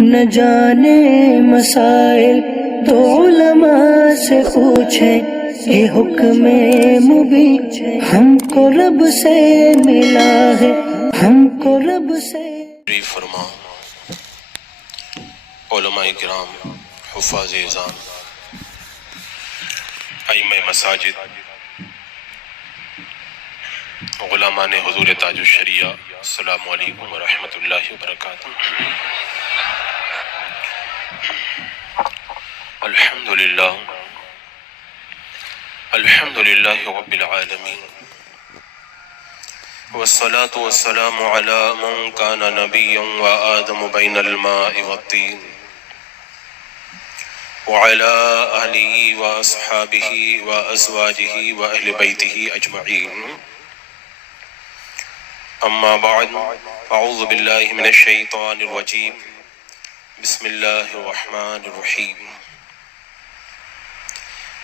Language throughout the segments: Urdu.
نہ جانے مسائل تو علماء سے پوچھیں، یہ حکم مبین ہم کو رب سے ملا ہے، ہم کو رب سے فرما علماء کرام، حفاظ اذان، ائمہ مساجد، غلامان حضور تاج الشریعہ، السلام علیکم ورحمۃ اللہ وبرکاتہ۔ الحمدللہ رب العالمین، والصلاة والسلام على من كان نبيا وآدم بين الماء والطين، وعلى آله وأصحابه وأزواجه وأهل بيته أجمعين، أما بعد، أعوذ بالله من الشيطان الرجيم، بسم الله الرحمن الرحيم،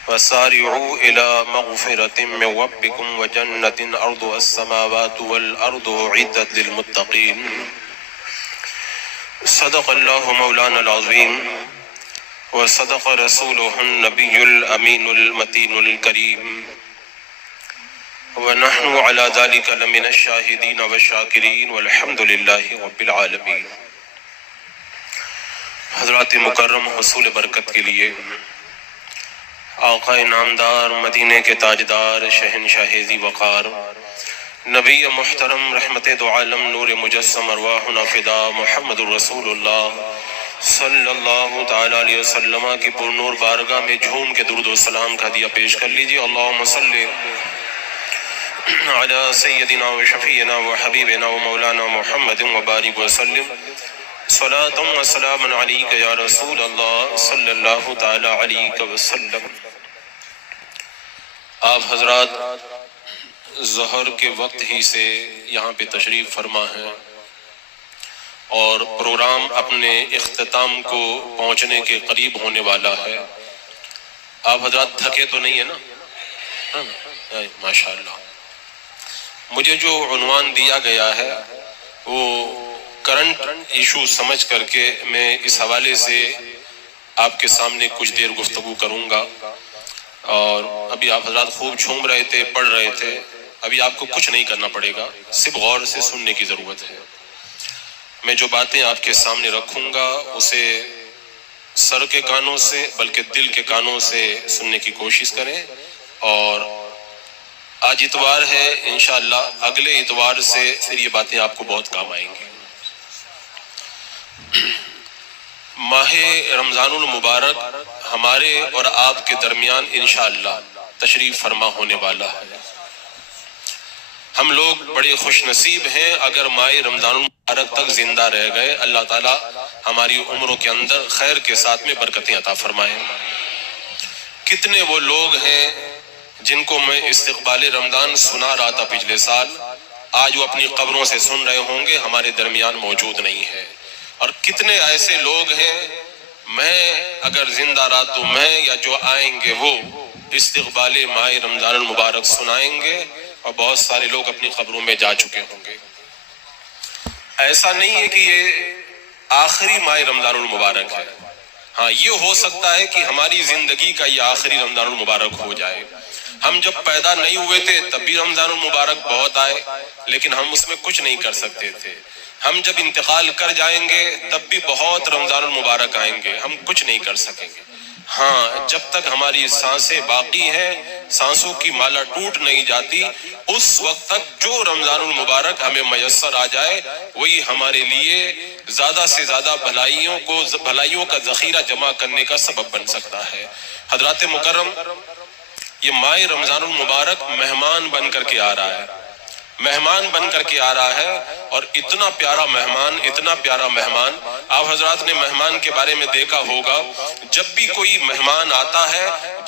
وسارعوا إلى مغفرة من ربكم وجنة أرضها السماوات والأرض أعدت للمتقين، صدق الله مولانا العظيم، وصدق رسوله النبي الأمين المتين الكريم، ونحن على ذلك لمن الشاهدين والشاكرين، والحمد لله رب العالمين۔ حضرات مکرم، حصول برکت کے لیے آقا نامدار، مدینے کے تاجدار، شہنشاہ ذی وقار، نبی محترم، رحمت دو عالم، نور مجسم، ارواحنا فدا، محمد الرسول اللہ صلی اللہ تعالی علیہ وسلم کی پر نور بارگاہ میں جھوم کے درود و سلام کا ہدیہ پیش کر لیجیے۔ اللہم صلی علی سیدنا و شفیعنا و حبیبنا و مولانا محمد وبارک وسلم، صلاۃ و سلام علیک یا رسول اللہ صلی اللہ تعالی علیہ وسلم۔ آپ حضرات ظہر کے وقت ہی سے یہاں پہ تشریف فرما ہیں اور پروگرام اپنے اختتام کو پہنچنے کے قریب ہونے والا ہے۔ آپ حضرات تھکے تو نہیں ہیں نا؟ ماشاءاللہ۔ مجھے جو عنوان دیا گیا ہے وہ کرنٹ ایشو سمجھ کر کے میں اس حوالے سے آپ کے سامنے کچھ دیر گفتگو کروں گا، اور ابھی آپ حضرات خوب جھوم رہے تھے، پڑھ رہے تھے، ابھی آپ کو کچھ نہیں کرنا پڑے گا، صرف غور سے سننے کی ضرورت ہے۔ میں جو باتیں آپ کے سامنے رکھوں گا اسے سر کے کانوں سے بلکہ دل کے کانوں سے سننے کی کوشش کریں، اور آج اتوار ہے، انشاءاللہ اگلے اتوار سے پھر یہ باتیں آپ کو بہت کام آئیں گی۔ ماہ رمضان المبارک ہمارے اور آپ کے درمیان انشاءاللہ تشریف فرما ہونے والا ہے۔ ہم لوگ بڑے خوش نصیب ہیں اگر ماہ رمضان المبارک تک زندہ رہ گئے۔ اللہ تعالیٰ ہماری عمروں کے اندر خیر کے ساتھ میں برکتیں عطا فرمائیں۔ کتنے وہ لوگ ہیں جن کو میں استقبال رمضان سنا رہا تھا پچھلے سال، آج وہ اپنی قبروں سے سن رہے ہوں گے، ہمارے درمیان موجود نہیں ہے۔ اور کتنے ایسے لوگ ہیں، میں اگر زندہ رہا تو میں یا جو آئیں گے وہ استقبال ماہ رمضان المبارک سنائیں گے، اور بہت سارے لوگ اپنی قبروں میں جا چکے ہوں گے۔ ایسا نہیں ہے کہ یہ آخری ماہ رمضان المبارک ہے، ہاں یہ ہو سکتا ہے کہ ہماری زندگی کا یہ آخری رمضان المبارک ہو جائے۔ ہم جب پیدا نہیں ہوئے تھے تب بھی رمضان المبارک بہت آئے، لیکن ہم اس میں کچھ نہیں کر سکتے تھے۔ ہم جب انتقال کر جائیں گے تب بھی بہت رمضان المبارک آئیں گے، ہم کچھ نہیں کر سکیں گے۔ ہاں جب تک ہماری سانسیں باقی ہیں، سانسوں کی مالا ٹوٹ نہیں جاتی، اس وقت تک جو رمضان المبارک ہمیں میسر آ جائے وہی ہمارے لیے زیادہ سے زیادہ بھلائیوں کا ذخیرہ جمع کرنے کا سبب بن سکتا ہے۔ حضرات مکرم، یہ ماہ رمضان المبارک مہمان بن کر کے آ رہا ہے، مہمان بن کر کے آ رہا ہے، اور اتنا پیارا مہمان، اتنا پیارا مہمان۔ آپ حضرات نے مہمان کے بارے میں دیکھا ہوگا، جب بھی کوئی مہمان آتا ہے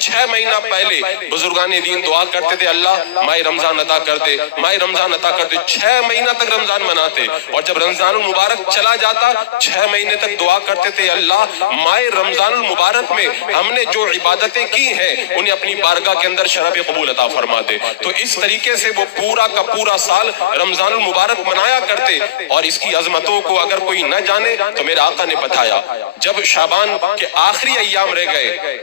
6 مہینہ پہلے بزرگان دین دعا کرتے تھے اللہ ماہ رمضان عطا کر دے، ماہ رمضان عطا کر دے. 6 مہینہ تک رمضان مناتے، اور جب رمضان المبارک چلا جاتا 6 مہینے تک دعا کرتے تھے اللہ ماہ رمضان المبارک میں ہم نے جو عبادتیں کی ہیں انہیں اپنی بارگاہ کے اندر شرف قبول عطا فرما دے. تو اس طریقے سے وہ پورا کا پورا سال رمضان المبارک منایا کرتے. اور اس کی عظمتوں کو اگر کوئی نہ جانے تو میرے آقا نے بتایا جب شعبان کے آخری ایام رہ گئے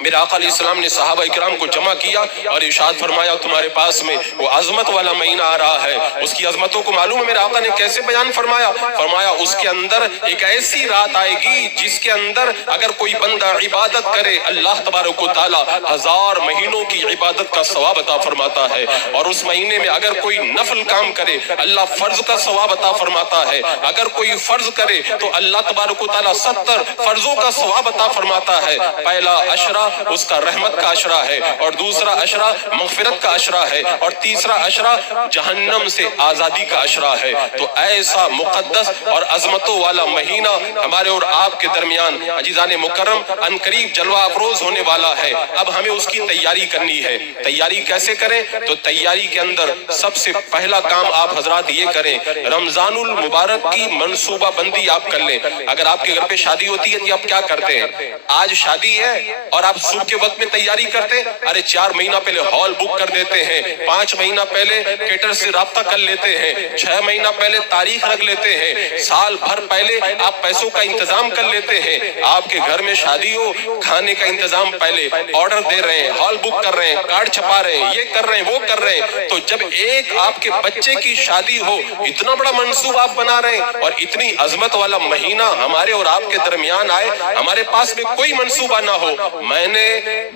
میرے آقا علیہ السلام نے صحابہ اکرام کو جمع کیا اور ارشاد فرمایا تمہارے پاس میں وہ عظمت والا مہینہ آ رہا ہے. اس کی عظمتوں کو معلوم ہے میرے آقا نے کیسے بیان فرمایا؟ فرمایا اس کے اندر ایک ایسی رات آئے گی جس کے اندر اگر کوئی بندہ عبادت کرے اللہ تبارک و تعالی 1000 مہینوں کی عبادت کا ثواب عطا فرماتا ہے. اور اس مہینے میں اگر کوئی نفل کام کرے اللہ فرض کا ثواب عطا فرماتا ہے. اگر کوئی فرض کرے تو اللہ تبارک و تعالی 70 فرضوں کا ثواب عطا فرماتا ہے. پہلا عشرہ اس کا رحمت کا عشرہ ہے، اور دوسرا عشرہ مغفرت کا عشرہ ہے، اور تیسرا عشرہ جہنم سے آزادی کا عشرہ ہے. تو ایسا مقدس اور عظمتوں والا مہینہ ہمارے اور آپ کے درمیان عزیزان مکرم ان قریب جلوہ افروز ہونے والا ہے. اب ہمیں اس کی تیاری کرنی ہے. تیاری کیسے کریں؟ تو تیاری کے اندر سب سے پہلا کام آپ حضرات یہ کریں، رمضان المبارک کی منصوبہ بندی آپ کر لیں. اگر آپ کے گھر پہ شادی ہوتی ہے تو آپ کیا کرتے ہیں؟ آج شادی ہے اور آپ صبح کے وقت میں تیاری کرتے، ارے 4 مہینہ پہلے ہال بک کر دیتے ہیں، 5 مہینہ پہلے کیٹر سے رابطہ کر لیتے ہیں، 6 مہینہ پہلے تاریخ رکھ لیتے ہیں، سال بھر پہلے آپ پیسوں کا انتظام کر لیتے ہیں. آپ کے گھر میں شادی ہو، کھانے کا انتظام پہلے آرڈر دے رہے ہیں، ہال بک کر رہے ہیں، کارڈ چھپا رہے ہیں، یہ کر رہے ہیں وہ کر رہے ہیں. تو جب ایک آپ کے بچے کی شادی ہو اتنا بڑا منصوبہ آپ بنا رہے ہیں، اور اتنی عظمت والا مہینہ ہمارے اور آپ کے درمیان آئے، ہمارے پاس میں کوئی منصوبہ نہ ہو. میں نے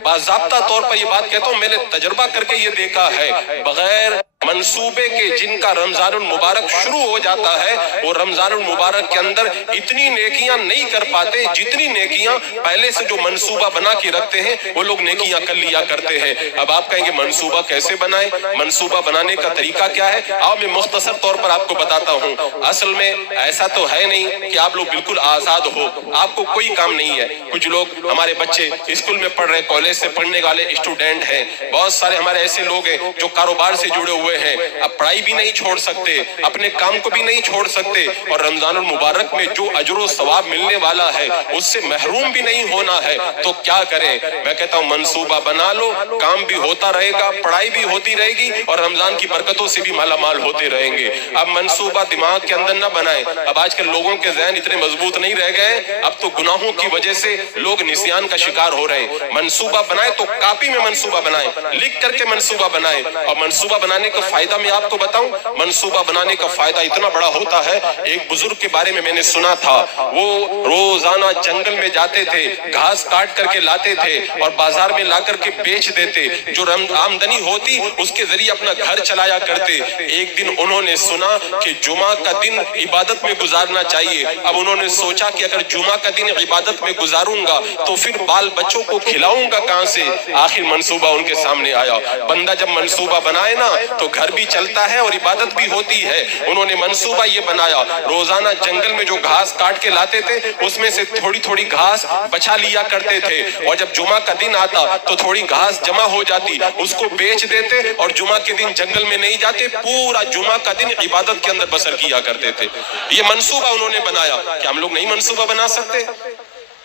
باضابطہ طور پر یہ بات کہتا ہوں، میں نے تجربہ کر کے یہ دیکھا ہے، بغیر منصوبے کے جن کا رمضان المبارک شروع ہو جاتا ہے وہ رمضان المبارک کے اندر اتنی نیکیاں نہیں کر پاتے جتنی نیکیاں پہلے سے جو منصوبہ بنا کے رکھتے ہیں وہ لوگ نیکیاں کر لیا کرتے ہیں. اب آپ کہیں گے منصوبہ کیسے بنائیں؟ منصوبہ بنانے کا طریقہ کیا ہے؟ آؤ میں مختصر طور پر آپ کو بتاتا ہوں. اصل میں ایسا تو ہے نہیں کہ آپ لوگ بالکل آزاد ہو، آپ کو کوئی کام نہیں ہے. کچھ لوگ ہمارے بچے اسکول میں پڑھ رہے، کالج سے پڑھنے والے اسٹوڈنٹ ہیں، بہت سارے ہمارے ایسے لوگ ہیں جو کاروبار سے جڑے ہوئے ہیں، اب پڑھائی بھی نہیں چھوڑ سکتے، اپنے کام کو بھی نہیں چھوڑ سکتے، اور رمضان المبارک میں جو اجر و ثواب ملنے والا ہے اس سے محروم بھی نہیں ہونا ہے. تو کیا کریں؟ میں کہتا ہوں منصوبہ بنا لو، کام بھی ہوتا رہے گا، پڑھائی بھی ہوتی رہے گی، اور رمضان کی برکتوں سے بھی مالا مال ہوتے رہیں گے. اب منصوبہ دماغ کے اندر نہ بنائیں. اب آج کل لوگوں کے ذہن اتنے مضبوط نہیں رہ گئے، اب تو گناہوں کی وجہ سے لوگ نسیان کا شکار ہو رہے ہیں. منصوبہ بنائیں تو کاپی میں منصوبہ بنائیں، لکھ کر کے منصوبہ بنائیں. اور منصوبہ بنانے کا فائدہ میں آپ کو بتاؤں، منصوبہ بنانے کا فائدہ اتنا بڑا ہوتا ہے. ایک بزرگ کے بارے میں میں نے سنا تھا، وہ روزانہ جنگل میں جاتے تھے، گھاس کاٹ کر کے لاتے تھے اور بازار میں لا کر کے بیچ دیتے، جو آمدنی ہوتی اس کے ذریعے اپنا گھر چلایا کرتے. ایک دن انہوں نے سنا کہ جمعہ کا دن عبادت میں گزارنا چاہیے. اب انہوں نے سوچا کہ اگر جمعہ کا دن عبادت میں گزاروں گا تو پھر بال بچوں کو کھلاؤں گا کہاں سے؟ آخر منصوبہ ان کے سامنے آیا. بندہ جب منصوبہ بنائے نا تو گھر بھی چلتا ہے اور عبادت بھی ہوتی ہے. انہوں نے منصوبہ یہ بنایا، روزانہ جنگل میں جو گھاس کاٹ کے لاتے تھے اس میں سے تھوڑی تھوڑی گھاس بچا لیا کرتے تھے، اور جب جمعہ کا دن آتا تو تھوڑی گھاس جمع ہو جاتی، اس کو بیچ دیتے اور جمعہ کے دن جنگل میں نہیں جاتے، پورا جمعہ کا دن عبادت کے اندر بسر کیا کرتے تھے. یہ منصوبہ انہوں نے بنایا. کیا ہم لوگ نہیں منصوبہ بنا سکتے؟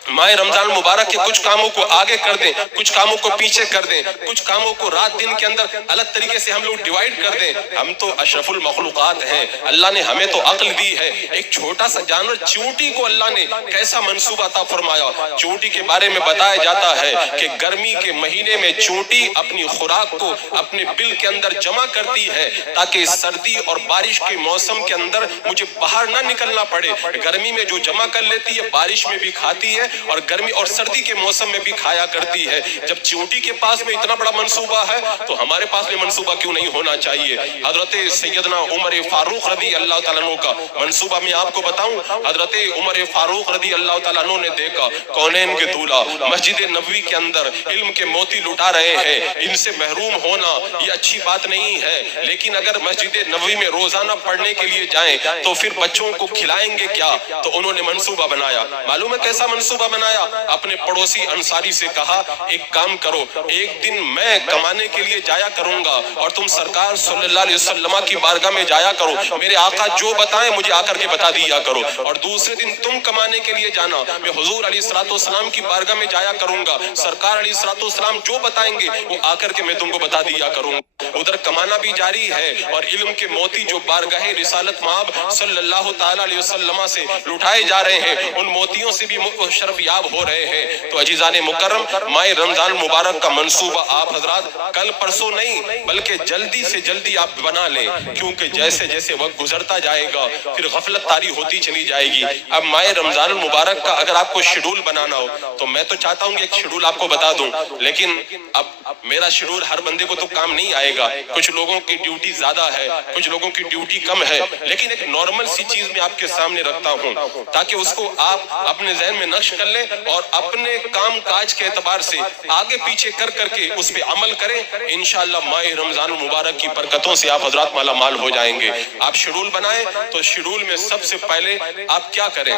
ماہ رمضان المبارک کے کچھ کاموں کو آگے کر دیں، کچھ کاموں کو پیچھے کر دیں، کچھ کاموں کو رات دن کے اندر الگ طریقے سے ہم لوگ ڈیوائیڈ کر دیں. ہم تو اشرف المخلوقات ہیں، اللہ نے ہمیں تو عقل دی ہے. ایک چھوٹا سا جانور چونٹی کو اللہ نے کیسا منصوبہ عطا فرمایا. چونٹی کے بارے میں بتایا جاتا ہے کہ گرمی کے مہینے میں چونٹی اپنی خوراک کو اپنے بل کے اندر جمع کرتی ہے تاکہ سردی اور بارش کے موسم کے اندر مجھے باہر نہ نکلنا پڑے. گرمی میں جو جمع کر لیتی ہے بارش میں بھی کھاتی ہے اور گرمی اور سردی کے موسم میں بھی کھایا کرتی ہے۔ جب چیونٹی کے پاس میں اتنا بڑا منصوبہ ہے تو ہمارے پاس میں منصوبہ کیوں نہیں ہونا چاہیے؟ حضرت سیدنا عمر فاروق رضی اللہ تعالیٰ عنہ کا منصوبہ میں آپ کو بتاؤں۔ حضرت عمر فاروق رضی اللہ تعالیٰ عنہ نے دیکھا کونین کے دولہ مسجد نبوی کے اندر علم کے موتی لٹا رہے ہیں، ان سے محروم ہونا یہ اچھی بات نہیں ہے، لیکن اگر مسجد نبوی میں روزانہ پڑھنے کے لیے جائیں تو پھر بچوں کو کھلائیں گے کیا؟ تو انہوں نے منصوبہ بنایا۔ معلوم ہے کیسا منصوبہ بنایا؟ اپنے پڑوسی انصاری سے کہا ایک کام کرو، ایک دن میں کمانے کے لیے جایا کروں گا اور تم سرکار صلی اللہ علیہ وسلم کی بارگاہ میں جایا کرو، میرے آقا جو بتائیں مجھے آ کر کے بتا دیا کرو، اور دوسرے دن تم کمانے کے لیے جانا، میں حضور علیہ السلام کی بارگاہ میں جایا کروں گا، سرکار علیہ السلام جو بتائیں گے وہ آ کر کے میں تم کو بتا دیا کروں گا۔ ادھر کمانا بھی جاری ہے اور علم کے موتی جو بارگاہ رسالت مآب صلی اللہ تعالی علیہ وسلم سے لٹائے جا رہے ہیں، ان موتیوں سے بھی شرف یاب ہو رہے ہیں۔ تو عزیزان مکرم، ماہ رمضان مبارک کا منصوبہ آپ حضرات کل پرسوں نہیں بلکہ جلدی سے جلدی آپ بنا لیں، کیونکہ جیسے جیسے وقت گزرتا جائے گا پھر غفلت طاری ہوتی چلی جائے گی۔ اب ماہ رمضان المبارک کا اگر آپ کو شیڈول بنانا ہو تو میں تو چاہتا ہوں کہ ایک شیڈول آپ کو بتا دوں، لیکن اب میرا شیڈول ہر بندے کو تو کام نہیں آئے گا، کچھ لوگوں کی ڈیوٹی زیادہ ہے، کچھ لوگوں کی ڈیوٹی کم ہے، لیکن ایک نارمل سی چیز میں آپ کے سامنے رکھتا ہوں تاکہ اس کو آپ اپنے ذہن میں نقش کر لیں اور اپنے کام کاج کے اعتبار سے آگے پیچھے کر کے اس پہ عمل کریں۔ انشاءاللہ ماہ رمضان المبارک کی برکتوں سے آپ حضرات مالا مال ہو جائیں گے۔ آپ شیڈول بنائیں تو شیڈول میں سب سے پہلے آپ کیا کریں؟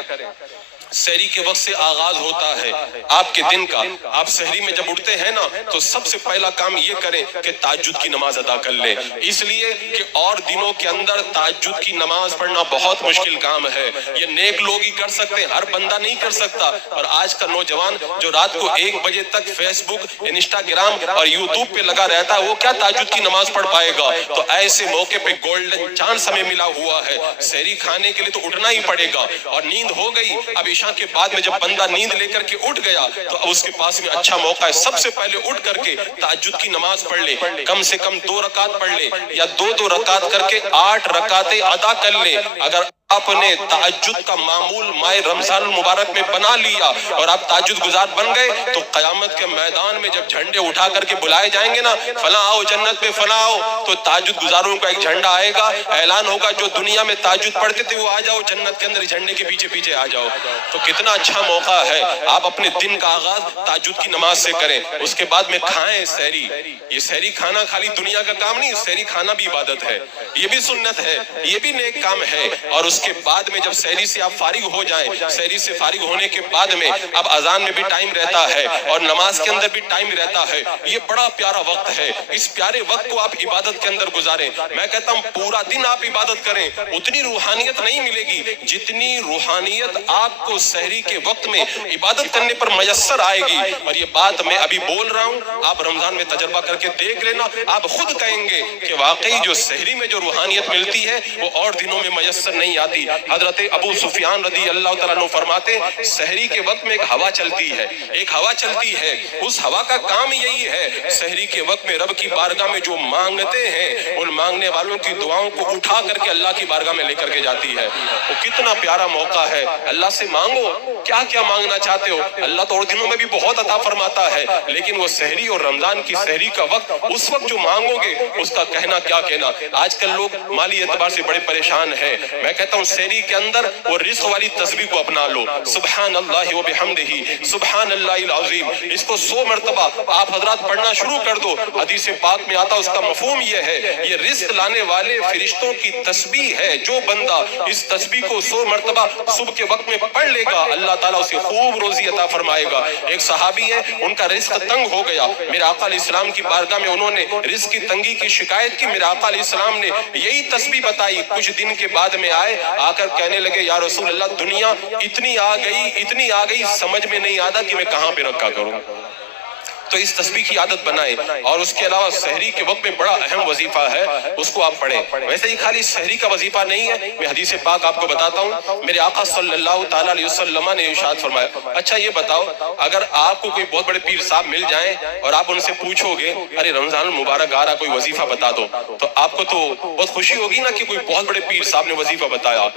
سحری کے وقت سے آغاز ہوتا ہے آپ کے دن کا۔ آپ سحری میں جب اٹھتے ہیں نا تو سب سے پہلا کام یہ کریں کہ تہجد کی نماز ادا کر لیں، اس لیے کہ اور دنوں کے اندر تہجد کی نماز پڑھنا بہت مشکل کام ہے، یہ نیک لوگ ہی کر سکتے ہیں، ہر بندہ نہیں کر سکتا۔ اور آج کا نوجوان جو رات کو 1 بجے تک فیس بک، انسٹاگرام اور یوٹیوب پہ لگا رہتا ہے وہ کیا تہجد کی نماز پڑھ پائے گا؟ تو ایسے موقع پہ گولڈن چانس ہمیں ملا ہوا ہے، سحری کھانے کے لیے تو اٹھنا ہی پڑے گا، اور نیند ہو گئی اب عشاء کے بعد میں جب بندہ نیند لے کر کے اٹھ گیا تو اب اس کے پاس میں اچھا موقع ہے، سب سے پہلے اٹھ کر کے تہجد کی نماز پڑھ لے، کم سے کم 2 رکعت پڑھ لے یا 2 رکعت کر کے 8 رکعتیں ادا کر لے۔ اگر آپ نے تہجد کا معمول ماہ رمضان المبارک میں بنا لیا اور آپ تہجد گزار بن گئے تو قیامت کے میدان میں جب جھنڈے اٹھا کر کے بلائے جائیں گے نا، فلاں آؤ جنت میں فلاں آؤ، تو تہجد گزاروں کا ایک جھنڈا آئے گا، اعلان ہوگا جو دنیا میں تہجد پڑھتے تھے وہ آ جاؤ جنت کے اندر، جھنڈے کے پیچھے پیچھے آ جاؤ۔ تو کتنا اچھا موقع ہے، آپ اپنے دن کا آغاز تہجد کی نماز سے کریں، اس کے بعد میں کھائیں سحری۔ یہ سحری کھانا خالی دنیا کا کام نہیں، سحری کھانا بھی عبادت ہے، یہ بھی سنت ہے، یہ بھی نیک کام ہے۔ اور اس کے بعد میں جب سحری سے آپ فارغ ہو جائیں، سحری سے فارغ ہونے کے بعد میں اب اذان میں بھی ٹائم رہتا ہے اور نماز کے اندر بھی ٹائم رہتا ہے، یہ بڑا پیارا وقت ہے، اس پیارے وقت کو آپ عبادت کے اندر گزاریں۔ میں کہتا ہوں پورا دن آپ عبادت کریں، اتنی روحانیت نہیں ملے گی جتنی روحانیت آپ کو سحری کے وقت میں عبادت کرنے پر میسر آئے گی۔ اور یہ بات میں ابھی بول رہا ہوں، آپ رمضان میں تجربہ کر کے دیکھ لینا، آپ خود کہیں گے کہ واقعی جو سحری میں جو روحانیت ملتی ہے وہ اور دنوں میں میسر نہیں آتی۔ حضرت ابو سفیان رضی اللہ تعالیٰ عنہ فرماتے سحری کے وقت میں ایک ہوا چلتی ہے، ایک ہوا چلتی ہے، اس ہوا کا کام یہی ہے سحری کے وقت میں رب کی بارگاہ میں جو مانگتے ہیں ان مانگنے والوں کی دعاؤں کو اٹھا کر کے اللہ کی بارگاہ میں لے کر کے جاتی ہے۔ وہ کتنا پیارا موقع ہے، اللہ سے مانگو کیا کیا مانگنا چاہتے ہو، اللہ تو اور دنوں میں بھی بہت عطا فرماتا ہے، لیکن وہ سحری اور رمضان کی سحری کا وقت، اس وقت جو مانگو گے اس کا کہنا کیا کہنا۔ آج کل لوگ مالی اعتبار سے بڑے پریشان ہیں، میں کہتا ہوں سحری کے اندر وہ رزق والی تسبیح کو اپنا لو، سبحان اللہ و بحمدہ سبحان اللہ العظیم، اس کو 100 مرتبہ آپ حضرات پڑھنا شروع کر دو۔ حدیث پاک میں آتا اس کا مفہوم یہ ہے، یہ رزق لانے والے فرشتوں کی تسبیح ہے، جو بندہ اس تسبیح کو 100 مرتبہ صبح کے وقت میں پڑھ لے گا اللہ تعالیٰ اسے خوب روزی عطا فرمائے گا۔ ایک صحابی ہے، ان کا رزق تنگ ہو گیا، میرے آقا علیہ السلام کی بارگاہ میں انہوں نے رزق کی تنگی کی شکایت کی، میرے آقا علیہ السلام نے یہی تسبیح بتائی، کچھ دن کے بعد میں آئے، آ کر کہنے لگے یا رسول اللہ دنیا اتنی آ گئی سمجھ میں نہیں آتا کہ میں کہاں پہ رکھا کروں۔ تو اس تسبیح کی عادت بنائیں، اور اس کے علاوہ سحری کے وقت میں بڑا اہم وظیفہ ہے، اس کو آپ پڑھیں۔ ویسے ہی خالی سحری کا وظیفہ نہیں ہے، میں حدیث پاک آپ کو بتاتا ہوں۔ میرے آقا صلی اللہ تعالیٰ علیہ وسلم نے ارشاد فرمایا، اچھا یہ بتاؤ، اگر آپ کو کوئی بہت بڑے پیر صاحب مل جائیں اور آپ ان سے پوچھو گے ارے رمضان المبارک آ رہا، کوئی وظیفہ بتا دو، تو آپ کو تو بہت خوشی ہوگی نا کہ کوئی بہت بڑے پیر صاحب نے وظیفہ بتایا۔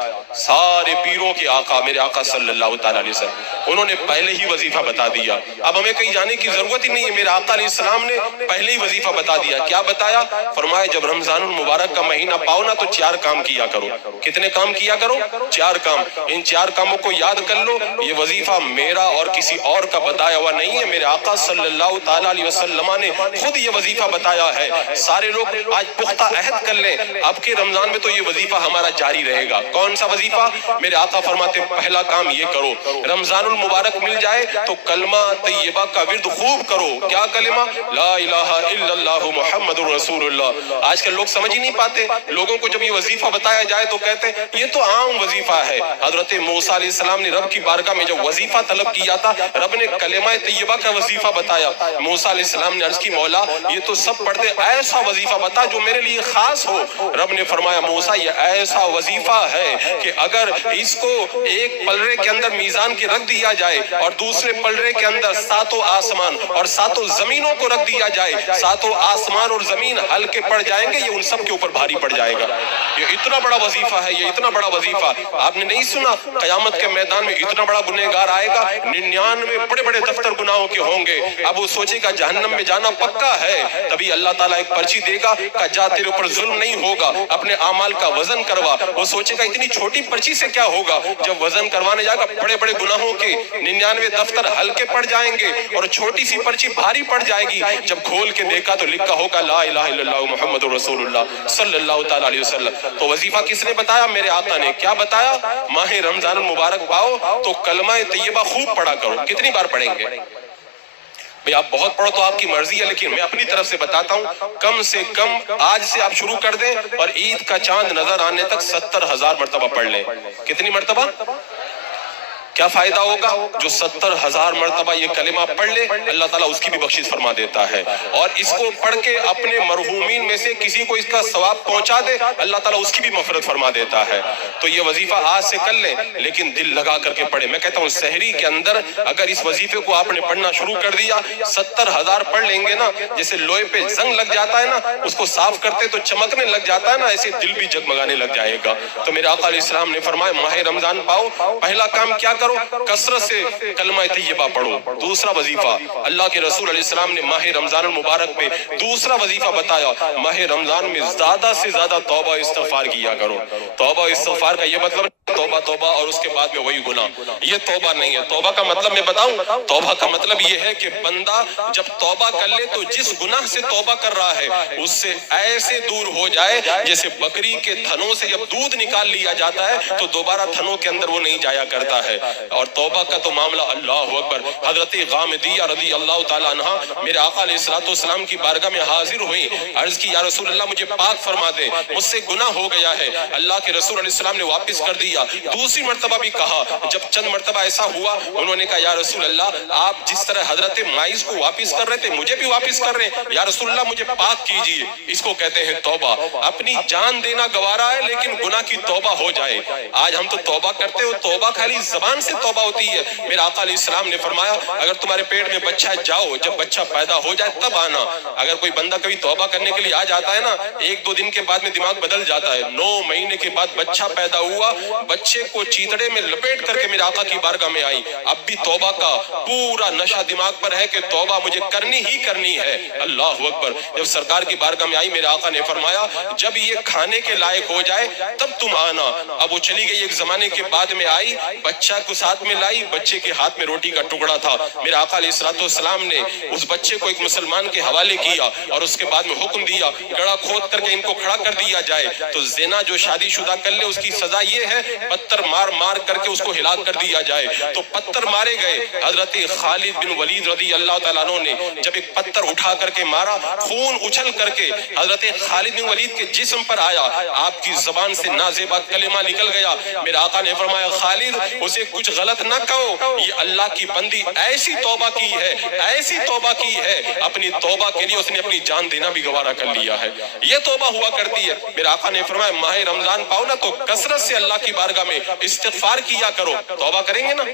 سارے پیروں کے آقا میرے آقا صلی اللہ تعالیٰ علیہ وسلم، انہوں نے پہلے ہی وظیفہ بتا دیا۔ اب ہمیں کہیں جانے کی ضرورت ہی نہیں ہے، میرے آقا علیہ السلام نے پہلے ہی وظیفہ بتا دیا۔ کیا بتایا؟ فرمایا جب رمضان المبارک کا مہینہ پاؤ نا تو 4 کام کیا کرو۔ کتنے کام کیا کرو؟ 4 کام۔ ان 4 کاموں کو یاد کر لو، یہ وظیفہ میرا اور کسی اور کا بتایا ہوا نہیں ہے، میرے آقا صلی اللہ تعالیٰ علیہ وسلم نے خود یہ وظیفہ بتایا ہے۔ سارے لوگ آج پختہ عہد کر لیں، اب کے رمضان میں تو یہ وظیفہ ہمارا جاری رہے گا۔ کون سا وظیفہ؟ میرے آقا فرماتے پہلا کام یہ کرو، رمضان المبارک مل جائے تو کلمہ طیبہ کا ورد خوب کرو۔ کیا کلمہ؟ لا الہ الا اللہ محمد رسول اللہ۔ آج کل لوگ سمجھ ہی نہیں پاتے، لوگوں کو جب یہ وظیفہ بتایا جائے تو کہتے ہیں یہ تو عام وظیفہ ہے۔ حضرت موسیٰ علیہ السلام نے رب کی بارگاہ میں جب وظیفہ طلب کیا تھا، رب نے کلمہ طیبہ کا وظیفہ بتایا۔ موسیٰ علیہ السلام نے عرض کی مولا یہ تو سب پڑھتے، ایسا وظیفہ بتا جو میرے لیے خاص ہو۔ رب نے فرمایا موسیٰ یہ ایسا وظیفہ ہے کہ اگر اس کو ایک پلڑے کے اندر میزان کے رکھ دیا جائے اور دوسرے پلڑے کے اندر 7 آسمان اور 7 زمینوں کو رکھ دیا جائے، 7 آسمان اور زمین ہلکے پڑ جائیں گے، یہ ان سب کے اوپر بھاری پڑ جائے گا۔ یہ اتنا بڑا وظیفہ ہے، یہ اتنا بڑا وظیفہ۔ آپ نے نہیں سنا قیامت کے میدان میں اتنا بڑا گنہگار آئے گا، 99 بڑے بڑے دفتر گناہوں کے ہوں گے۔ اب وہ سوچے گا جہنم میں جانا پکا ہے، تبھی اللہ تعالیٰ ایک پرچی دے گا کہ جا تیرے اوپر ظلم نہیں ہوگا، اپنے اعمال کا وزن کروا۔ وہ سوچے گا اتنی چھوٹی پرچی سے کیا ہوگا، جب وزن کروانے جائے گا بڑے بڑے گناہوں کے 99 دفتر ہلکے پڑ جائیں گے اور چھوٹی سی پرچی بھاری پڑ جائے گی۔ جب کھول کے دیکھا تو لکھا ہوگا لا الہ الا اللہ محمد رسول اللہ صلی اللہ تعالیٰ علیہ وسلم۔ تو وظیفہ کس نے بتایا؟ میرے آقا نے۔ کیا بتایا؟ ماہ رمضان المبارک پاؤ تو کلمہ طیبہ خوب پڑھا کرو۔ کتنی بار پڑھیں گے؟ بھئی آپ بہت پڑھو تو آپ کی مرضی ہے، لیکن میں اپنی طرف سے بتاتا ہوں کم سے کم آج سے آپ شروع کر دیں اور عید کا چاند نظر آنے تک 70,000 مرتبہ پڑھ لیں۔ کتنی مرتبہ؟ کیا فائدہ ہوگا؟ جو 70,000 مرتبہ یہ کلمہ پڑھ لے اللہ تعالیٰ اس کی بھی بخشش فرما دیتا ہے، اور اس کو پڑھ کے اپنے مرحومین میں سے کسی کو اس کا ثواب پہنچا دے اللہ تعالیٰ اس کی بھی مغفرت فرما دیتا ہے۔ تو یہ وظیفہ آج سے کر لیں، لیکن دل لگا کر کے پڑھیں۔ میں کہتا ہوں سحری کے اندر اگر اس وظیفے کو آپ نے پڑھنا شروع کر دیا، 70,000 پڑھ لیں گے نا، جیسے لوہے پہ زنگ لگ جاتا ہے نا، اس کو صاف کرتے تو چمکنے لگ جاتا ہے نا، ایسے دل بھی جگمگانے لگ جائے گا۔ تو میرے آقا علیہ السلام نے فرمایا ماہ رمضان پاؤ، پہلا کام کیا کرو؟ کثرت سے کلمہ طیبہ پڑھو۔ دوسرا وظیفہ، اللہ کے رسول علیہ السلام نے ماہ رمضان المبارک میں دوسرا وظیفہ بتایا، ماہ رمضان میں زیادہ سے زیادہ توبہ استغفار کیا کرو۔ توبہ استغفار کا یہ مطلب توبہ توبہ اور اس کے بعد میں وہی گناہ، یہ توبہ نہیں ہے۔ توبہ کا مطلب میں بتاؤں، توبہ کا مطلب یہ ہے کہ بندہ جب توبہ کر لے تو جس گناہ سے توبہ کر رہا ہے اس سے ایسے دور ہو جائے جیسے بکری کے تھنوں سے جب دودھ نکال لیا جاتا ہے تو دوبارہ تھنوں کے اندر وہ نہیں جایا کرتا ہے۔ اور توبہ کا تو معاملہ اللہ اکبر، حضرت غامدیہ رضی اللہ تعالیٰ عنہ میرے آقا علیہ السلام کی بارگاہ میں حاضر ہوئی، عرض کی یا رسول اللہ مجھے پاک فرما دے، مجھ سے گناہ ہو گیا ہے۔ اللہ کے رسول علیہ السلام نے واپس کر دیا۔ دوسری مرتبہ بھی کہا، جب چند مرتبہ ایسا ہوا انہوں نے کہا یا رسول اللہ آپ جس طرح حضرت ماعز کو واپس کر رہے تھے مجھے بھی واپس کر رہے ہیں، یا رسول اللہ مجھے پاک کیجئے۔ اس کو کہتے ہیں توبہ۔ اپنی جان دینا گوارا ہے لیکن گناہ کی توبہ ہو جائے۔ آج ہم تو توبہ کرتے ہو، توبہ خالی زبان سے توبہ ہوتی ہے۔ میرے آقا علیہ السلام نے فرمایا اگر تمہارے پیٹ میں بچہ جاؤ، جب بچہ پیدا ہو جائے تب آنا۔ اگر کوئی بندہ کبھی توبہ کرنے کے لیے آ جاتا ہے نا، 1-2 دن کے بعد میں دماغ بدل جاتا ہے۔ 9 مہینے کے بعد بچہ پیدا ہوا، بچے کو چیتڑے میں لپیٹ کر کے میرے آقا کی بارگاہ میں آئی۔ اب بھی توبہ کا پورا نشہ دماغ پر ہے کہ توبہ مجھے کرنی ہی کرنی ہے۔ اللہ اکبر۔ جب سرکار کی بارگاہ میں آئی میرے آقا نے فرمایا جب یہ کھانے کے لائق ہو جائے تب تم آنا۔ اب وہ چلی گئی، ایک زمانے کے بعد میں آئی، بچہ کو ساتھ میں لائی، بچے کے ہاتھ میں روٹی کا ٹکڑا تھا۔ میرے آقا علیہ السلام نے اس بچے کو ایک مسلمان کے حوالے کیا اور اس کے بعد میں حکم دیا گڑھا کھود کر کے ان کو کھڑا کر دیا جائے۔ تو زنا جو شادی شدہ کر لے اس کی سزا یہ ہے پتھر مار مار کر کے اس کو ہلاک کر دیا جائے. تو پتھر مارے گئے. حضرت خالد بن ولید رضی اللہ تعالیٰ عنہ نے جب ایک پتھر اٹھا کر کے مارا, خون اچھل کر کے حضرت خالد بن ولید کے جسم پر آیا. آپ کی زبان سے نازیبا کلمہ نکل گیا. میرے آقا نے فرمایا خالد اسے کچھ غلط نہ کہو, یہ اللہ کی بندی ایسی توبہ کی ہے, ایسی توبہ کی ہے, اپنی توبہ کے لیے اس نے اپنی جان دینا بھی گوارا کر لیا ہے. یہ توبہ ہوا کرتی ہے. میرے آقا نے فرمایا ماہ رمضان پاؤ نا تو کثرت سے اللہ کی بارگاہ میں استغفار کیا کرو. توبہ کریں گے نا,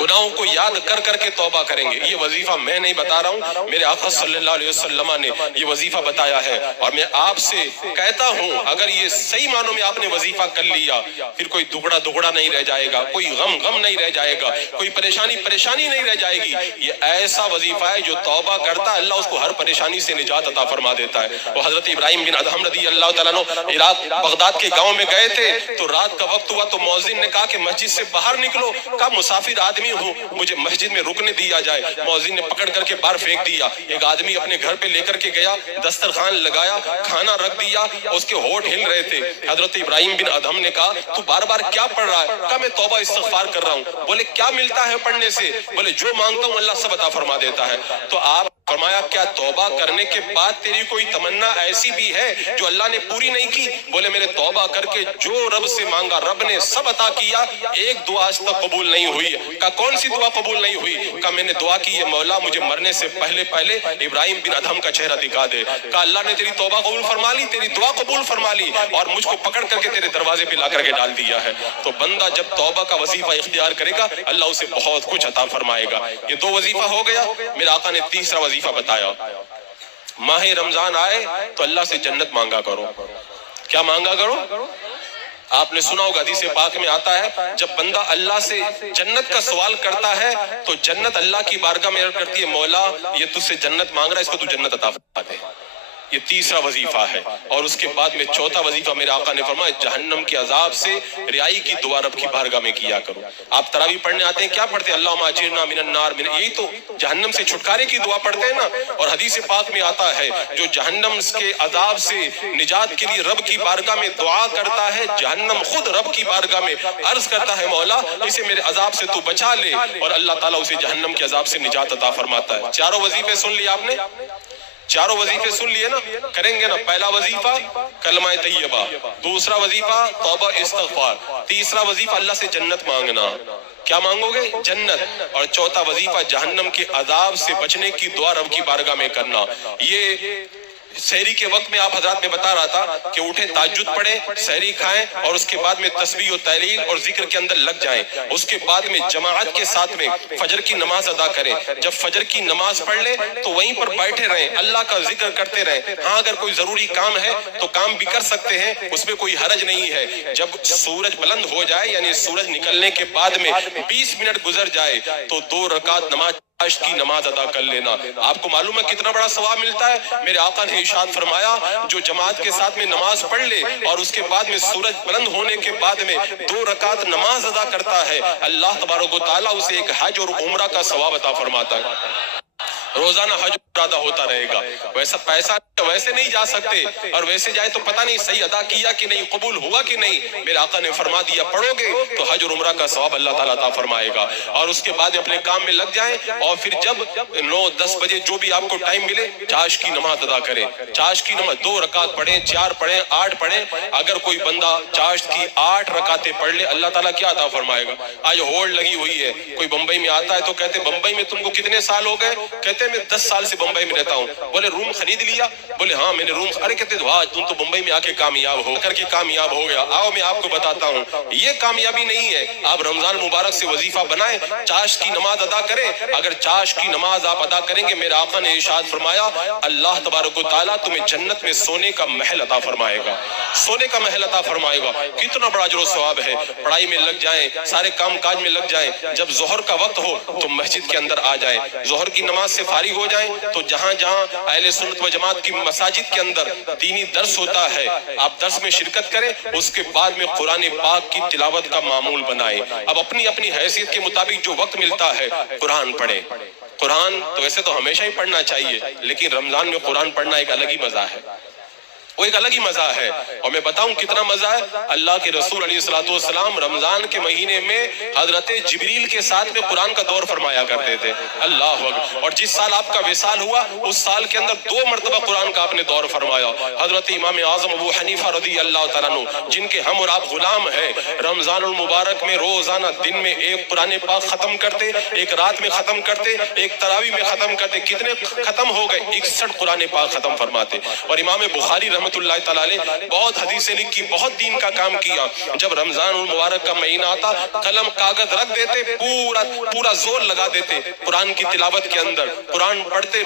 گناہوں کو یاد کر کر کے توبہ کریں گے. یہ وظیفہ میں نہیں بتا رہا ہوں, میرے آقا صلی اللہ علیہ وسلم نے یہ وظیفہ بتایا ہے. اور میں آپ سے کہتا ہوں اگر یہ صحیح معنوں میں آپ نے وظیفہ کر لیا پھر کوئی دگڑا دگڑا نہیں رہ جائے گا, کوئی غم غم نہیں رہ جائے گا, کوئی پریشانی پریشانی نہیں رہ جائے گی. یہ ایسا وظیفہ ہے جو توبہ کرتا ہے اللہ اس کو ہر پریشانی سے نجات عطا فرما دیتا ہے. وہ حضرت ابراہیم بن ادہم رضی اللہ تعالیٰ عنہ عراق بغداد کے گاؤں میں گئے تھے تو رات کا وقت ہوا تو مؤذن نے کہا کہ مسجد سے باہر نکلو. کہا مسافر آدمی ہوں, مجھے مسجد میں رکنے دیا جائے. مؤذن نے پکڑ کر کے باہر پھینک دیا. ایک آدمی اپنے گھر پہ لے کر کے گیا, دسترخوان لگایا, کھانا رکھ دیا, اس کے ہونٹ ہل رہے تھے. حضرت ابراہیم بن ادہم نے کہا تو بار بار کیا پڑھ رہا ہے؟ کہا میں توبہ استغفار کر رہا ہوں. بولے کیا ملتا ہے پڑھنے سے؟ بولے جو مانگتا ہوں اللہ سب عطا فرما دیتا ہے. تو آپ فرمایا کیا توبہ کرنے کے بعد تیری کوئی تمنا ایسی بھی ہے جو اللہ نے پوری نہیں کی؟ بولے میں نے توبہ کر کے جو رب سے مانگا رب نے سب عطا کیا, ایک دعا آج تک قبول نہیں ہوئی. کہا کون سی دعا قبول نہیں ہوئی؟ کہا میں نے دعا کی ہے مولا مجھے مرنے سے پہلے پہلے ابراہیم بن ادہم کا چہرہ دکھا دے. کہا اللہ نے تیری توبہ قبول فرما لی, تیری دعا قبول فرما لی اور مجھ کو پکڑ کر کے تیرے دروازے پہ لا کر کے ڈال دیا ہے. تو بندہ جب توبہ کا وظیفہ اختیار کرے گا اللہ اسے بہت کچھ عطا فرمائے گا. یہ دو وظیفہ ہو گیا. میرے آقا نے تیسرا وظیفہ بتایا, ماہ رمضان آئے تو اللہ سے جنت مانگا کرو. کیا مانگا کرو؟ آپ نے سنا ہوگا حدیث پاک میں آتا ہے جب بندہ اللہ سے جنت کا سوال کرتا ہے تو جنت اللہ کی بارگاہ میں عرض کرتی ہے مولا یہ تجھ سے جنت مانگ رہا ہے, اس کو تو جنت عطا فرما دے. یہ تیسرا وظیفہ ہے. اور اس کے بعد میں چوتھا وظیفہ میرے آقا نے فرمایا جہنم کے عذاب سے رہائی کی دعا رب کی بارگاہ میں کیا کرو. آپ تراویح پڑھنے آتے ہیں کیا پڑھتے ہیں؟ اللہم اجرنا من النار, یہی تو جہنم سے چھٹکارے کی دعا پڑھتے ہیں نا. اور حدیث پاک میں آتا ہے جو جہنم کے عذاب سے نجات کے لیے رب کی بارگاہ میں دعا کرتا ہے جہنم خود رب کی بارگاہ میں عرض کرتا ہے مولا اسے میرے عذاب سے تو بچا لے, اور اللہ تعالیٰ اسے جہنم کے عذاب سے نجات عطا فرماتا ہے. چاروں وظیفے سن لیے آپ نے, چاروں وظیفے سن لیے نا, کریں گے نا. پہلا وظیفہ کلمہ طیبہ, دوسرا وظیفہ توبہ استغفار, تیسرا وظیفہ اللہ سے جنت مانگنا. کیا مانگو گے؟ جنت. اور چوتھا وظیفہ جہنم کے عذاب سے بچنے کی دعا رب کی بارگاہ میں کرنا. یہ سحری کے وقت میں آپ حضرات میں بتا رہا تھا کہ اٹھیں تہجد پڑھیں, سحری کھائیں اور اس کے بعد میں تسبیح و تحلیل اور ذکر کے اندر لگ جائیں. اس کے بعد میں جماعت کے ساتھ میں فجر کی نماز ادا کریں. جب فجر کی نماز پڑھ لیں تو وہیں پر بیٹھے رہیں, اللہ کا ذکر کرتے رہیں. ہاں اگر کوئی ضروری کام ہے تو کام بھی کر سکتے ہیں, اس میں کوئی حرج نہیں ہے. جب سورج بلند ہو جائے یعنی سورج نکلنے کے بعد میں 20 منٹ گزر جائے تو 2 رکعت نماز کی نماز ادا کر لینا. آپ کو معلوم ہے کتنا بڑا ثواب ملتا ہے؟ میرے آقا نے ارشاد فرمایا جو جماعت کے ساتھ میں نماز پڑھ لے اور اس کے بعد میں سورج بلند ہونے کے بعد میں 2 رکعت نماز ادا کرتا ہے اللہ تبارک و تعالیٰ اسے ایک حج اور عمرہ کا ثواب عطا فرماتا ہے. روزانہ حج ادا ہوتا رہے گا. ویسا پیسہ ویسے نہیں جا سکتے, اور ویسے جائے تو پتہ نہیں صحیح ادا کیا کہ نہیں, قبول ہوا کہ نہیں. میرے آقا نے فرما دیا پڑھو گے تو حج اور عمرہ کا ثواب اللہ تعالیٰ عطا فرمائے گا. اور اس کے بعد اپنے کام میں لگ جائیں اور پھر جب 9-10 بجے جو بھی آپ کو ٹائم ملے چاش کی نماز ادا کریں. چاش کی نماز 2 رکعت پڑھیں, 4 پڑھیں, 8 پڑھیں. اگر کوئی بندہ چاش کی 8 رکعتیں پڑھ لے اللہ تعالیٰ کیا عطا فرمائے گا. آج ہولڈ لگی ہوئی ہے, کوئی بمبئی میں آتا ہے تو کہتے بمبئی میں تم کو کتنے سال ہو گئے؟ کہتے میں 10 سال سے بمبئی میں رہتا ہوں. بولے روم خرید لیا؟ بولے ہاں میں نے روم. ارے کہتے تم تو بمبئی میں آ کے کامیاب ہو کر کے کامیاب ہو گیا. آؤ میں آپ کو بتاتا ہوں یہ کامیابی نہیں ہے. آپ رمضان مبارک سے وظیفہ بنائیں, چاش کی نماز ادا کریں. اگر چاش کی نماز آپ ادا کریں گے میرے آقا نے ارشاد فرمایا اللہ تبارک و تعالیٰ تمہیں جنت میں سونے کا محل عطا فرمائے گا, سونے کا محل عطا فرمائے گا. کتنا بڑا اجر و ثواب ہے. پڑھائی میں لگ جائیں, سارے کام کاج میں لگ جائیں. جب ظہر کا وقت ہو تو مسجد کے اندر آ جائیں, ظہر کی نماز سے فارغ ہو جائیں تو جہاں جہاں اہل سنت و جماعت کی مساجد کے اندر دینی درس ہوتا ہے آپ درس میں شرکت کریں. اس کے بعد میں قرآن پاک کی تلاوت کا معمول بنائیں. اب اپنی اپنی حیثیت کے مطابق جو وقت ملتا ہے قرآن پڑھیں. قرآن تو ویسے تو ہمیشہ ہی پڑھنا چاہیے لیکن رمضان میں قرآن پڑھنا ایک الگ ہی مزہ ہے. وہ ایک الگ ہی مزہ ہے. اور میں بتاؤں کتنا مزہ ہے. اللہ کے رسول علیہ السلام رمضان کے مہینے میں حضرت جبریل کے ساتھ میں قرآن کا دور فرمایا کرتے تھے. اللہ اکبر. اور جس سال آپ کا وصال ہوا اس سال کے اندر 2 مرتبہ قرآن کا آپ نے دور فرمایا. حضرت امام اعظم ابو حنیفہ رضی اللہ تعالیٰ عنہ جن کے ہم اور آپ غلام ہیں، رمضان المبارک میں روزانہ دن میں ایک قرآن پاک ختم کرتے، ایک رات میں ختم کرتے، ایک تراویح میں ختم کرتے. کتنے ختم ہو گئے؟ 61 قرآن پاک ختم فرماتے. اور امام بخاری رحمۃ اللہ تعالیٰ علیہ بہت حدیثیں لکھی، بہت دین کا کام کیا. جب رمضان المبارک کا مہینہ آتا قلم کاغذ رکھ دیتے، پورا زور لگا دیتے قرآن کی تلاوت کے اندر. قرآن پڑھتے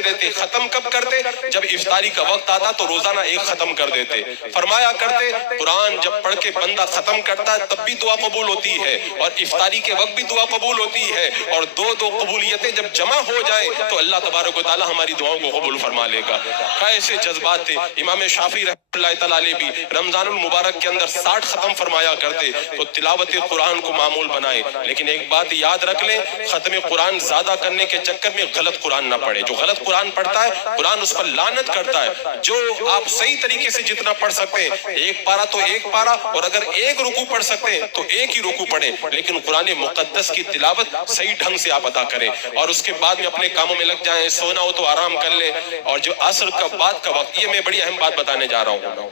رہتے. ختم کب کرتے؟ جب افطاری کا وقت آتا تو روزانہ ایک ختم کر دیتے. فرمایا کرتے قرآن جب پڑھ کے بندہ ختم کرتا ہے تب بھی دعا قبول ہوتی ہے، اور افطاری کے وقت بھی دعا قبول ہوتی ہے. اور دو قبولیتیں جب جمع ہو جائیں تو اللہ تبارک و تعالی ہماری دعاؤں کو قبول فرما لے گا. کیسے جذبات تھے. امام شافعی رحمۃ اللہ تعالیٰ علیہ بھی رمضان المبارک کے اندر 60 ختم فرمایا کرتے. تو تلاوت قرآن کو معمول بنائے. لیکن ایک بات یاد رکھ لیں، ختم قرآن زیادہ کرنے کے چکر میں غلط قرآن نہ پڑھے. جو غلط قرآن پڑھتا ہے قرآن اس پر لعنت کرتا ہے. جو آپ صحیح طریقے سے جتنا پڑھ سکتے ہیں، ایک پارہ تو ایک پارہ، اور اگر ایک رکوع پڑھ سکتے ہیں تو ایک ہی رکوع پڑھیں. لیکن قرآن مقدس کی تلاوت صحیح ڈھنگ سے آپ ادا کریں، اور اس کے بعد میں اپنے کاموں میں لگ جائیں. سونا ہو تو آرام کر لیں. اور جو عصر کا بعد کا وقت، یہ میں بڑی اہم بات بتانے جا رہا ہوں.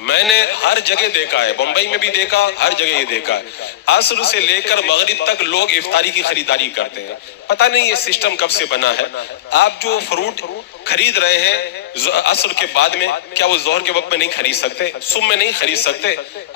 میں نے ہر جگہ دیکھا ہے، بمبئی میں بھی دیکھا، ہر جگہ یہ دیکھا ہے، عصر سے لے کر مغرب تک لوگ افطاری کی خریداری کرتے ہیں. پتہ نہیں یہ سسٹم کب سے بنا ہے. آپ جو فروٹ خرید رہے ہیں عصر کے بعد میں، کیا وہ ظہر کے وقت میں نہیں خرید سکتے؟ صبح میں نہیں خرید سکتے؟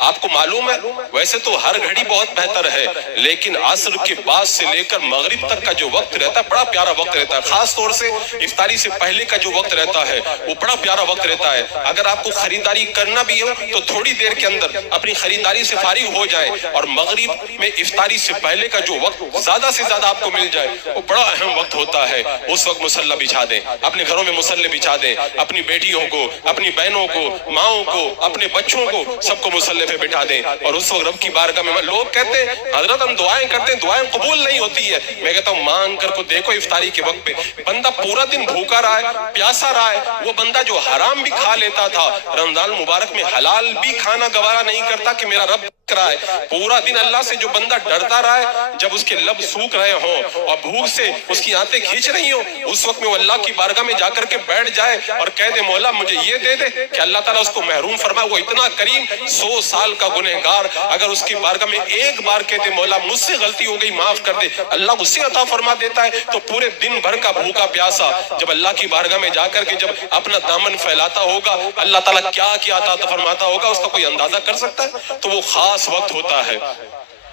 آپ کو معلوم ہے ویسے تو ہر گھڑی بہت بہتر ہے، لیکن عصر کے بعد سے لے کر مغرب تک کا جو وقت رہتا ہے بڑا پیارا وقت رہتا ہے. خاص طور سے افطاری سے پہلے کا جو وقت رہتا ہے وہ بڑا پیارا وقت رہتا ہے. اگر آپ کو خریداری کرنا بھی ہو تو تھوڑی دیر کے اندر اپنی خریداری سے فارغ ہو جائیں، اور مغرب میں افطاری سے پہلے کا جو وقت زیادہ سے زیادہ آپ کو مل جائے وہ بڑا اہم وقت ہوتا ہے. اس وقت مصلی بچھا دیں، اپنے گھروں میں مصلی بچھا دیں. اپنی بیٹیوں کو، اپنی بہنوں کو، ماؤں کو، اپنے بچوں کو سب کو مصلی پہ بٹھا دیں. اور اس وقت رب کی بارگاہ میں لوگ کہتے ہیں حضرت ہم دعائیں کرتے ہیں دعائیں قبول نہیں ہوتی ہے. میں کہتا ہوں مانگ کر کو دیکھو. افطاری کے وقت پہ بندہ پورا دن بھوکا رہا ہے، پیاسا رہا ہے. وہ بندہ جو حرام بھی کھا لیتا تھا رمضان مبارک میں حلال بھی کھانا گوارا نہیں کرتا کہ میرا رب رہا ہے. پورا دن اللہ سے جو بندہ ڈرتا رہا ہے، جب اس کے لب سوکھ رہے ہوں اور بھوک سے اس کی آنتیں کھینچ رہی ہوں، اس وقت میں وہ اللہ کی بارگاہ میں جا کر کے بیٹھ جائے اور کہہ دے مولا مجھے یہ دے دے، کہ اللہ تعالیٰ اس کو محروم فرمائے. وہ اتنا کریم، 100 سال کا گنہگار اگر اس کی بارگاہ میں ایک بار کہتے مولا مجھ سے غلطی ہو گئی معاف کر دے، اللہ اس سے عطا فرما دیتا ہے. تو پورے دن بھر کا بھوکا پیاسا جب اللہ کی بارگاہ میں جا کر کے جب اپنا دامن پھیلاتا ہوگا، اللہ تعالیٰ کیا کیا عطا فرماتا ہوگا اس کا کوئی اندازہ کر سکتا ہے؟ تو وہ خاص وقت ہوتا ہے.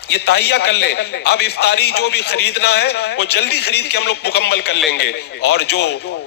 یہ تہیہ کر لیں. اب افطاری جو بھی خریدنا ہے وہ جلدی خرید کے ہم لوگ مکمل کر لیں گے، اور جو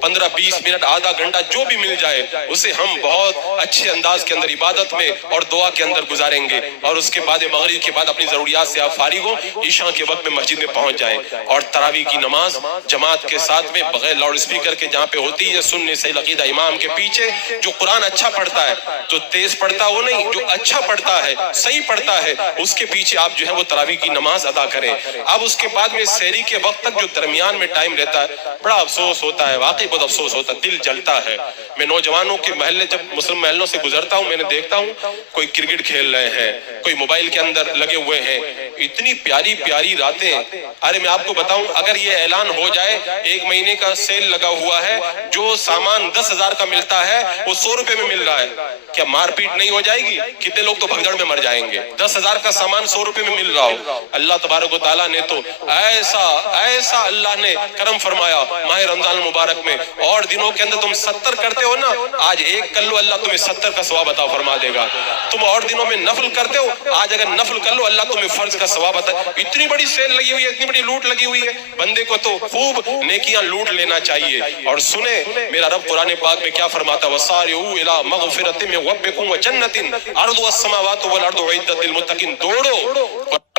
15-20 منٹ آدھا گھنٹہ جو بھی مل جائے اسے ہم بہت اچھے انداز کے اندر عبادت میں اور دعا کے اندر گزاریں گے. اور اس کے بعد مغرب کے بعد اپنی ضروریات سے آپ فارغ ہوں، عشاء کے وقت میں مسجد میں پہنچ جائیں. اور تراویح کی نماز جماعت کے ساتھ میں بغیر لاؤڈ اسپیکر کے جہاں پہ ہوتی ہے، سننے سے عقیدہ امام کے پیچھے. جو قرآن اچھا پڑھتا ہے، جو تیز پڑھتا وہ نہیں، جو اچھا پڑھتا ہے صحیح پڑھتا ہے اس کے پیچھے آپ جو ہے وہ تراویح کی نماز ادا کریں. اب اس کے بعد میں سحری کے وقت تک جو درمیان میں ٹائم رہتا ہے بڑا افسوس ہوتا ہے، واقعی بہت افسوس ہوتا ہے، دل جلتا ہے. میں نوجوانوں کے محلے جب مسلم محلوں سے گزرتا ہوں میں نے دیکھتا ہوں کوئی کرکٹ کھیل رہے ہیں، کوئی موبائل کے اندر لگے ہوئے ہیں. اتنی پیاری پیاری راتیں. ارے میں آپ کو بتاؤں اگر یہ اعلان ہو جائے 1 مہینے کا سیل لگا ہوا ہے، جو سامان 10,000 کا ملتا ہے وہ 100 روپے میں مل رہا ہے، کیا مار پیٹ نہیں ہو جائے گی؟ کتنے لوگ تو بھگدڑ میں مر جائیں گے. 10,000 کا سامان 100 روپے میں مل رہا ہو. اللہ تبارک و تعالیٰ نے تو ایسا اللہ نے کرم فرمایا ماہ رمضان المبارک میں. اور دنوں کے اندر تم 70 کرتے ہو نا، آج 1 کر لو اللہ تمہیں 70 کا ثواب عطا فرما دے گا. تم اور دنوں میں نفل کرتے ہو، آج اگر نفل کر لو اللہ تمہیں فرض کا ثواب عطا. اتنی بڑی سیل لگی ہوئی ہے، اتنی بڑی لوٹ لگی ہوئی ہے، بندے کو تو خوب نیکیاں لوٹ لینا چاہیے. اور سنیں میرا رب قرآن پاک میں کیا فرماتا ہے، وَسَارِعُوا إِلَىٰ مَغْفِرَةٍ مِّن رَّبِّكُمْ وَجَنَّةٍ عَرْضُهَا السَّمَاوَاتُ وَالْأَرْضُ أُعِدَّتْ لِلْمُتَّقِينَ. دوڑو.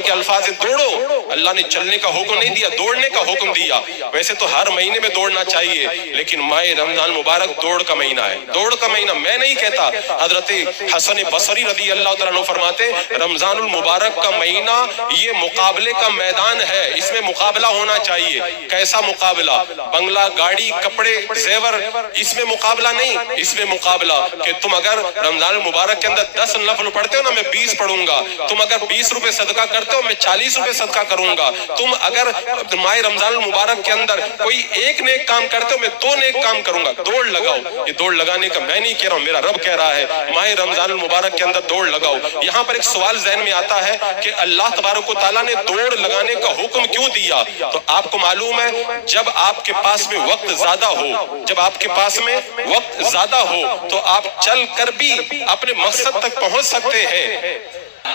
کے الفاظ ہیں دوڑو، اللہ نے چلنے کا حکم نہیں دیا، دوڑنے کا حکم دیا۔ ویسے تو ہر مہینے میں دوڑنا چاہیے، لیکن ماہ رمضان مبارک دوڑ کا مہینہ ہے، دوڑ کا مہینہ میں نہیں کہتا، حضرت حسن بصری رضی اللہ تعالیٰ عنہ فرماتے رمضان المبارک کا مہینہ یہ مقابلے کا میدان ہے، اس میں مقابلہ ہونا چاہیے۔ کیسا مقابلہ؟ بنگلہ، گاڑی، کپڑے، زیور، اس میں مقابلہ نہیں، اس میں مقابلہ کہ تم اگر رمضان المبارک کے اندر 10 نفل پڑھتے ہو نا، میں 20 پڑھوں گا، تم اگر 20 روپے صدقہ کرتے ہو، میں 40 روپے صدقہ کروں گا، تم اگر ماہ رمضان المبارک کے اندر کوئی ایک نیک کام کرتے ہو، میں 2 نیک کام کروں گا۔ دوڑ لگاؤ، یہ دوڑ لگانے کا میں نہیں کہہ رہا ہوں، میرا رب کہہ رہا ہے، ماہ رمضان المبارک کے اندر دوڑ لگاؤ۔ یہاں پر ایک سوال ذہن میں آتا ہے کہ اللہ تبارک و تعالیٰ نے دوڑ لگانے کا حکم کیوں دیا؟ تو آپ کو معلوم ہے جب آپ کے پاس میں وقت زیادہ ہو، جب آپ کے پاس میں وقت زیادہ ہو تو آپ چل کر بھی اپنے مقصد تک پہنچ سکتے ہیں۔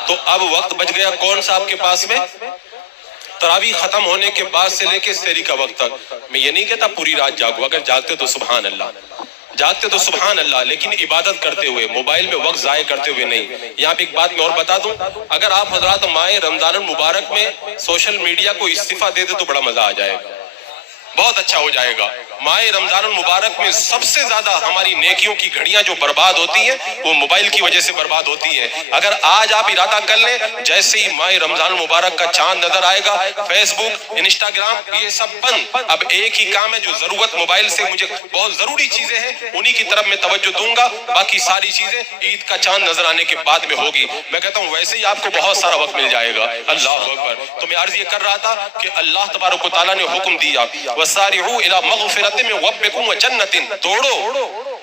تو اب وقت بچ گیا کون سا آپ کے پاس میں؟ تراویح ختم ہونے کے بعد سے لے کے سحری کا وقت تک۔ میں یہ نہیں کہتا پوری رات جاگو، اگر جاگتے تو سبحان اللہ، جاگتے تو سبحان اللہ، لیکن عبادت کرتے ہوئے، موبائل میں وقت ضائع کرتے ہوئے نہیں۔ یہاں پہ ایک بات میں اور بتا دوں، اگر آپ حضرات ماہ رمضان المبارک میں سوشل میڈیا کو استعفیٰ دے دے تو بڑا مزہ آ جائے گا، بہت اچھا ہو جائے گا۔ ماہ رمضان المبارک میں سب سے زیادہ ہماری نیکیوں کی گھڑیاں جو برباد ہوتی ہیں وہ موبائل کی وجہ سے برباد ہوتی ہے۔ اگر آج آپ ارادہ کر لیں، جیسے ہی ماہ رمضان المبارک کا چاند نظر آئے گا، فیس بک، انسٹاگرام، یہ سب بند، اب ایک ہی کام ہے جو ضرورت موبائل سے مجھے بہت ضروری چیزیں ہیں انہی کی طرف میں توجہ دوں گا، باقی ساری چیزیں عید کا چاند نظر آنے کے بعد میں ہوگی۔ میں کہتا ہوں ویسے ہی آپ کو بہت سارا وقت مل جائے گا۔ اللہ اکبر۔ تو میں عرض یہ کر رہا تھا کہ اللہ تبارک و تعالیٰ نے حکم دیا وَسَارِعُوا إِلَىٰ مَغْفِرَةٍ مِّن رَبِّكُمْ وَجَنَّةٍ،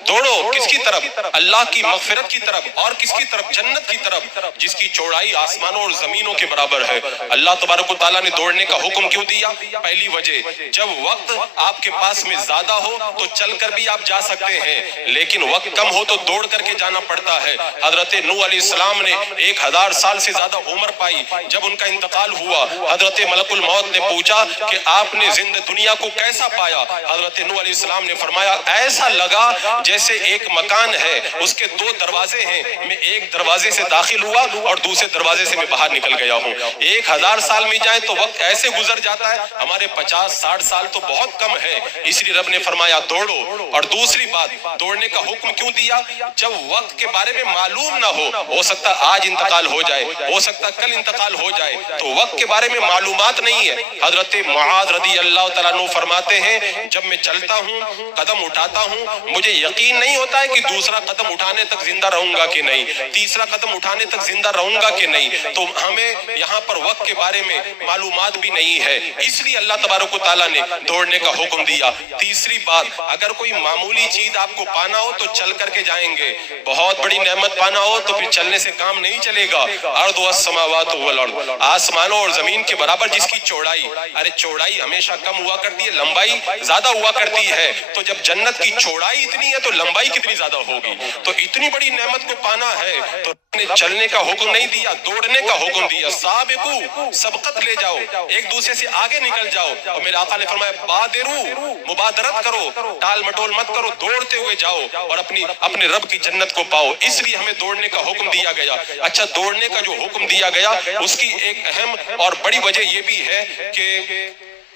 دوڑو کس کی طرف؟ اللہ کی مغفرت کی طرف، اور کس کی طرف؟ جنت کی طرف، جس کی چوڑائی آسمانوں اور زمینوں کے برابر ہے۔ اللہ تبارک و تعالیٰ نے دوڑنے کا حکم کیوں دیا؟ پہلی وجہ، جب وقت آپ کے پاس میں زیادہ ہو تو چل کر بھی آپ جا سکتے ہیں، لیکن وقت کم ہو تو دوڑ کر کے جانا پڑتا ہے۔ حضرت نوح علیہ السلام نے 1000 سال سے زیادہ عمر پائی، جب ان کا انتقال ہوا حضرت ملک الموت نے پوچھا کہ آپ نے زندہ دنیا کو کیسا پایا؟ حضرت نوح علیہ السلام نے فرمایا ایسا لگا جیسے ایک مکان ہے، اس کے 2 دروازے ہیں، میں ایک دروازے سے داخل ہوا اور دوسرے دروازے سے میں باہر نکل گیا ہوں۔ 1000 سال میں جائیں تو وقت ایسے گزر جاتا ہے، ہمارے 50-60 سال تو بہت کم ہے، اس لیے رب نے فرمایا دوڑو۔ اور دوسری بات، دوڑنے کا حکم کیوں دیا؟ جب وقت کے بارے میں معلوم نہ ہو سکتا آج انتقال ہو جائے، ہو سکتا کل انتقال ہو جائے، تو وقت کے بارے میں معلومات نہیں ہے۔ حضرت معاذ رضی اللہ تعالیٰ عنہ فرماتے ہیں جب میں چلتا ہوں، قدم اٹھاتا ہوں، مجھے یقین نہیں ہوتا ہے کہ دوسرا قدم اٹھانے تک زندہ رہوں گا کہ نہیں، تیسرا قدم اٹھانے تک زندہ رہوں گا کہ نہیں۔ تو ہمیں یہاں پر وقت کے بارے میں معلومات بھی نہیں ہے، اس لیے اللہ تبارک و تعالیٰ نے دوڑنے کا حکم دیا۔ تیسری بات، اگر کوئی معمولی چیز آپ کو پانا ہو تو چل کر کے جائیں گے، بہت بڑی نعمت پانا ہو تو پھر چلنے سے کام نہیں چلے گا۔ ارض والسماوات والارض، آسمانوں اور زمین کے برابر جس کی چوڑائی، ارے چوڑائی ہمیشہ کم ہوا کرتی ہے، لمبائی زیادہ ہوا کرتی ہے، تو جب جنت کی چوڑائی اتنی ہے تو لمبائی کتنی زیادہ ہوگی؟ تو اتنی بڑی نعمت کو پانا ہے تو نے چلنے کا حکم نہیں دیا، دوڑنے کا حکم دیا۔ سابقو، سبقت لے جاؤ، ایک دوسرے سے آگے نکل جاؤ، اور میرے آقا نے فرمایا بادرو، مبادرت کرو، ٹال مٹول مت کرو، دوڑتے ہوئے جاؤ اور اپنے رب کی جنت کو پاؤ۔ اس لیے ہمیں دوڑنے کا حکم دیا گیا۔ اچھا، دوڑنے کا جو حکم دیا گیا اس کی ایک اہم اور بڑی وجہ یہ بھی ہے کہ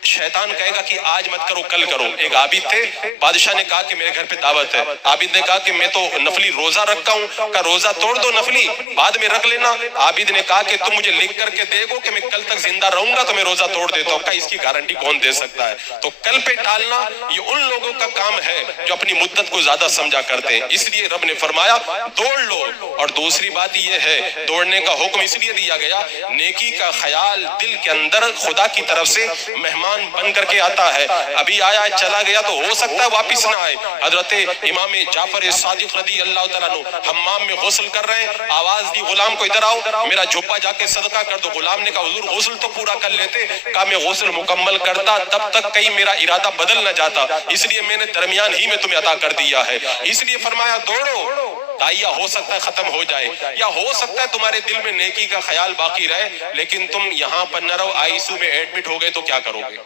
شیطان کہے گا کہ آج مت کرو کل کرو۔ ایک عابد تھے، بادشاہ نے کہا کہ میرے گھر پہ دعوت ہے، عابد نے کہا کہ میں تو نفلی روزہ رکھتا ہوں، کہا روزہ توڑ دو، نفلی بعد میں رکھ لینا۔ عابد نے کہا کہ تم مجھے لکھ کر کے دے گو کہ میں کل تک زندہ رہوں گا تو میں روزہ توڑ دیتا ہوں، کہا اس کی گارنٹی کون دے سکتا ہے؟ تو کل پہ ٹالنا یہ ان لوگوں کا کام ہے جو اپنی مدت کو زیادہ سمجھا کرتے ہیں، اس لیے رب نے فرمایا دوڑ لو۔ اور دوسری بات یہ ہے، دوڑنے کا حکم اس لیے دیا گیا، نیکی کا خیال دل کے اندر خدا کی طرف سے مہمان بن کر کے آتا ہے، ابھی آیا چلا گیا تو ہو سکتا ہے واپس نہ آئے۔ حضرت امام جعفر صادق رضی اللہ تعالیٰ عنہ حمام میں غسل کر رہے ہیں، آواز دی غلام کو ادھر آؤ، میرا جھپا جا کے صدقہ کر دو۔ غلام نے کہا حضور غسل تو پورا کر لیتے، کہا میں غسل مکمل کرتا تب تک کہیں میرا ارادہ بدل نہ جاتا، اس لیے میں نے درمیان ہی میں تمہیں عطا کر دیا ہے۔ اس لیے فرمایا دوڑو، دائیا ہو سکتا ہے ختم ہو جائے، یا ہو سکتا ہے تمہارے دل میں نیکی کا خیال باقی رہے، لیکن تم یہاں پر نہ رہو، آئی سی یو میں ایڈمٹ ہو گئے تو کیا کرو گے؟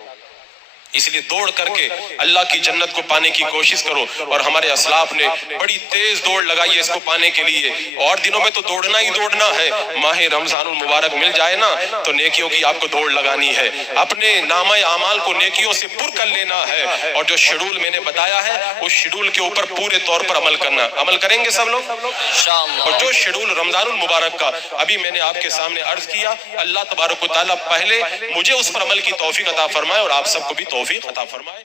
اس لیے دوڑ کر کے اللہ کی جنت کو پانے کی کوشش کرو، اور ہمارے اسلاف نے بڑی تیز دوڑ لگائی ہے اس کو پانے کے لیے، اور دنوں میں تو دوڑنا ہی دوڑنا ہے۔ ماہ رمضان المبارک مل جائے نا تو نیکیوں کی آپ کو دوڑ لگانی ہے، اپنے نامہ اعمال کو نیکیوں سے پر کر لینا ہے، اور جو شیڈول میں نے بتایا ہے اس شیڈول کے اوپر پورے طور پر عمل کرنا۔ عمل کریں گے سب لوگ؟ اور جو شیڈول رمضان المبارک کا ابھی میں نے آپ کے سامنے عرض کیا، اللہ تبارک و تعالیٰ پہلے مجھے اس پر عمل کی توفیق عطا فرمائے اور آپ سب کو بھی توفیق عطا فرمائے۔